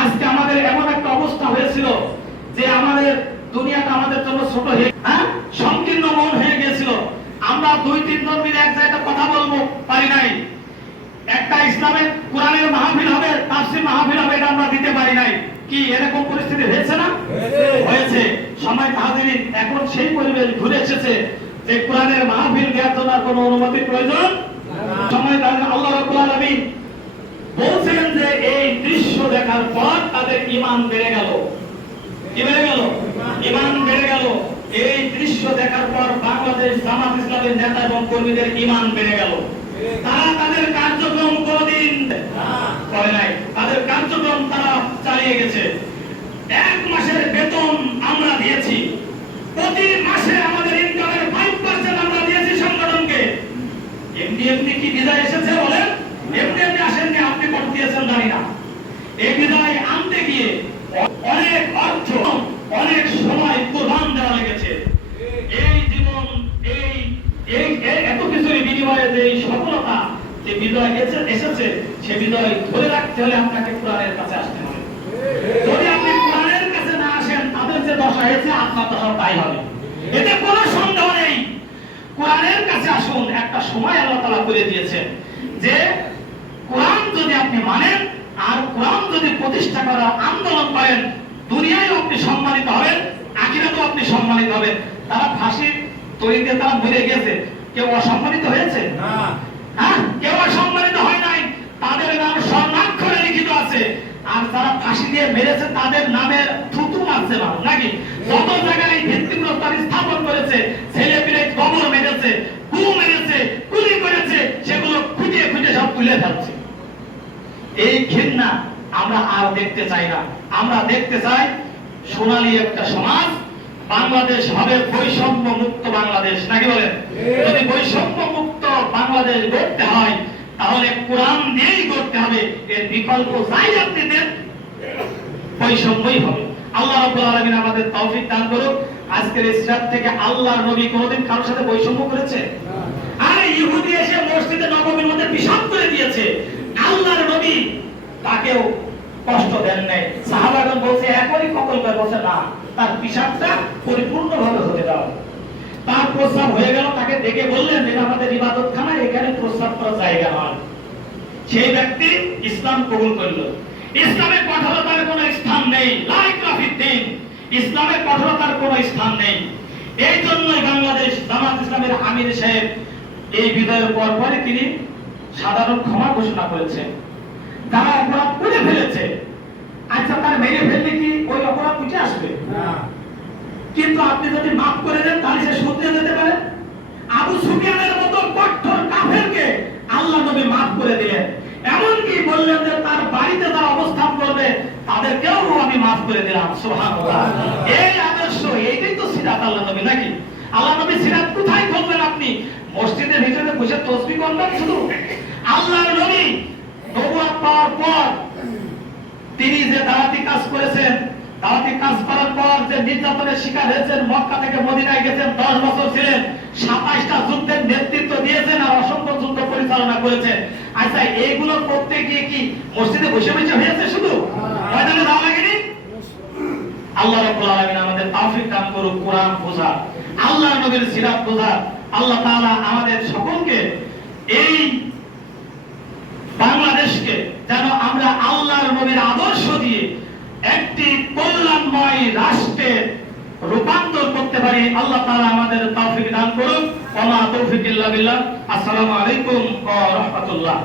আজকে আমাদের এমন একটা অবস্থা হয়েছিল যে আমাদের দুনিয়াটা আমাদের জন্য ছোট হয়ে সংকীর্ণ মন হয়ে গিয়েছিল। আমরা দুই তিনজন মিলে এক জায়গায় কথা বলবো পারি নাই। একটা ইসলামের কোরআনের মাহফিল হবে, তাফসীর মাহফিল হবে, এটা আমরা দিতে পারি নাই। কি এরকম পরিস্থিতি হয়েছে না? হয়েছে। সময় তাহাদিন এখন সেই পরিবেশ ঘুরে এসেছে যে কোরআনের মাহফিল দেওয়ার জন্য কোনো অনুমতির প্রয়োজন সময় তাহাদিন আল্লাহ রাব্বুল আলামিন বলছিলেন যে এই দৃশ্য দেখার পর তাদের ঈমান বেড়ে গেল। কি বেড়ে গেল? ঈমান বেড়ে গেল। এই দৃশ্য দেখার পর বাংলাদেশ জামাত ইসলামের নেতা এবং কর্মীদের ঈমান বেড়ে গেল। তারা তাদের কার্যক্রম কোনদিন করে নাই, তাদের কার্যক্রম তারা চালিয়ে গেছে। এক মাসের বেতন আমরা দিয়েছি, প্রতি মাসে আমাদের ইনকামের 5% আমরা দিয়েছি সংগঠনকে। এমনি এমনি কি বিদায় এসেছে বলেন? এমনি এমনি আসেননি, আপনি কত দিয়েছেন জানি না। এই বিদায় আনতে গিয়ে অনেক অর্থ, অনেক সময় কোরবান দেওয়া লেগেছে। এই জীবন, এই এত কিছুর বিনিময়ে যে সফলতা, যে বিজয় এসেছে, সে বিজয় ধরে রাখতে হলে আপনাকে কোরআনের কাছে আসতে হবে। যদি আপনি কোরআনের কাছে না আসেন, তাদের যে দশা হয়েছে আপনার দশা তাই হবে, এতে কোনো সন্দেহ নেই। কোরআনের কাছে আসুন। একটা সময় আল্লাহ তাআলা করে দিয়েছেন যে কোরআন যদি আপনি মানেন আর কোরআন যদি প্রতিষ্ঠা করার আন্দোলন করেন, দুনিয়ায় আপনি সম্মানিত হবেন, আখিরাতেও আপনি সম্মানিত হবেন। তারা ফাঁসির তরিতে তারা মরে গেছে, কেউ অসম্মানিত হয়েছে না? হ্যাঁ, কেউ অসম্মানিত হয় নাই। তাদের নাম স্বর্ণাক্ষরে লিখিত আছে। আর যারা ফাঁসি দিয়ে মেরেছে তাদের নামের থুতু মারছে না নাকি? যত জায়গায় ভিত্তিপ্রস্তর স্থাপন করেছে, ছেলে পিলে কবর মেরেছে, গুম মেরেছে, গুলি করেছে, সেগুলো খুঁটিয়ে খুঁটিয়ে সব তুলে ফেলছে। এই ঘৃণা আমরা আর দেখতে চাই না। আমরা দেখতে চাই সোনালী একটা সমাজ। বাংলাদেশ হবে বৈষম্য মুক্ত বাংলাদেশ, নাকি বলেন? যদি বৈষম্য মুক্ত বাংলাদেশ গড়তে হয় তাহলে কোরআন দিয়েই গড়তে হবে। এর বিকল্প যাই আপনি দেন, বৈষম্যই হবে। আল্লাহ রাব্বুল আলামিন আমাদের তৌফিক দান করুক। আজকের ইসলাম থেকে আল্লাহর নবী কোনদিন কারোর সাথে বৈষম্য করেছে? আরে ইহুদি এসে মসজিদে নববীর মধ্যে পিশাব করে দিয়েছে, আল্লাহর নবী তাকেও কষ্ট দেন নাই। সাহাবাগণ বলছে একই কতল করে, বলছে না, তার পিশাবটা পরিপূর্ণভাবে হতে দাও। তার প্রস্রাব হয়ে গেল, তাকে ডেকে বললেন এটা আমাদের ইবাদতখানা, এখানে প্রস্রাব করার জায়গা নয়। সেই ব্যক্তি ইসলাম কবুল করল। ইসলামের কঠোরতার কোনো স্থান নেই, লা ইকরাহা ফিদ্দীন। ইসলামের কঠোরতার কোনো স্থান নেই। এই জন্যই বাংলাদেশ জামাত ইসলামের আমির সাহেব এই বিদায়ের পরপরই তিনি সাধারণ ক্ষমা ঘোষণা করেছেন। যারা অপরাধ করে ফেলেছে, আচ্ছা তার মেরে ফেললে কি ওই অপরাধ উঠে আসবে না? কিন্তু আপনি যদি মাফ করে দেন তাহলে সে শুধরে যেতে পারে। আবু সুফিয়ানের মতো কঠোর কাফেরকে আল্লাহ নবী মাফ করে দিলেন। এমনকি বললেন যে তার বাড়িতে যারা অবস্থান করবে তাদেরকেও আমি মাফ করে দিলাম। সুবহানাল্লাহ। এই আদর্শ, এইটাই তো সিরাত আল্লাহ নবী, নাকি? আল্লাহ নবী সিরাত কোথায় করবেন? আপনি মসজিদের ভিতরে বসে তাসবিহ করবেন শুধু? আল্লাহর নবী নবুয়ত পাওয়ার পর তিনি যে দাওয়াতি কাজ করেছেন, দাওয়াতি কাজ করার পর যে নির্যাতনের শিকার হয়েছেন, মক্কা থেকে মদিনায় গেছেন, 10 বছর ছিলেন, 27টা যুদ্ধের নেতৃত্ব দিয়েছেন আর অসংখ্য যুদ্ধ পরিচালনা করেছেন। আচ্ছা এইগুলো করতে গিয়ে কি মসজিদে বসে বসে হয়েছে শুধু? ময়দানে যাওয়া লাগেনি? আল্লাহ রাব্বুল আলামিন আমাদের তৌফিক দান করুক কোরআন বোঝা, আল্লাহর নবীর সিরাত বোঝা। আল্লাহ তাআলা আমাদের সকলকে এই বাংলাদেশকে যেন আমরা আল্লাহর নবীর আদর্শ দিয়ে একটি কল্যাণময় রাষ্ট্রে রূপান্তর করতে পারি। আল্লাহ তাআলা আমাদের তৌফিক দান করুন। ওয়া মা তৌফিক ইল্লা বিল্লাহ। আসসালামু আলাইকুম ওয়া রাহমাতুল্লাহ।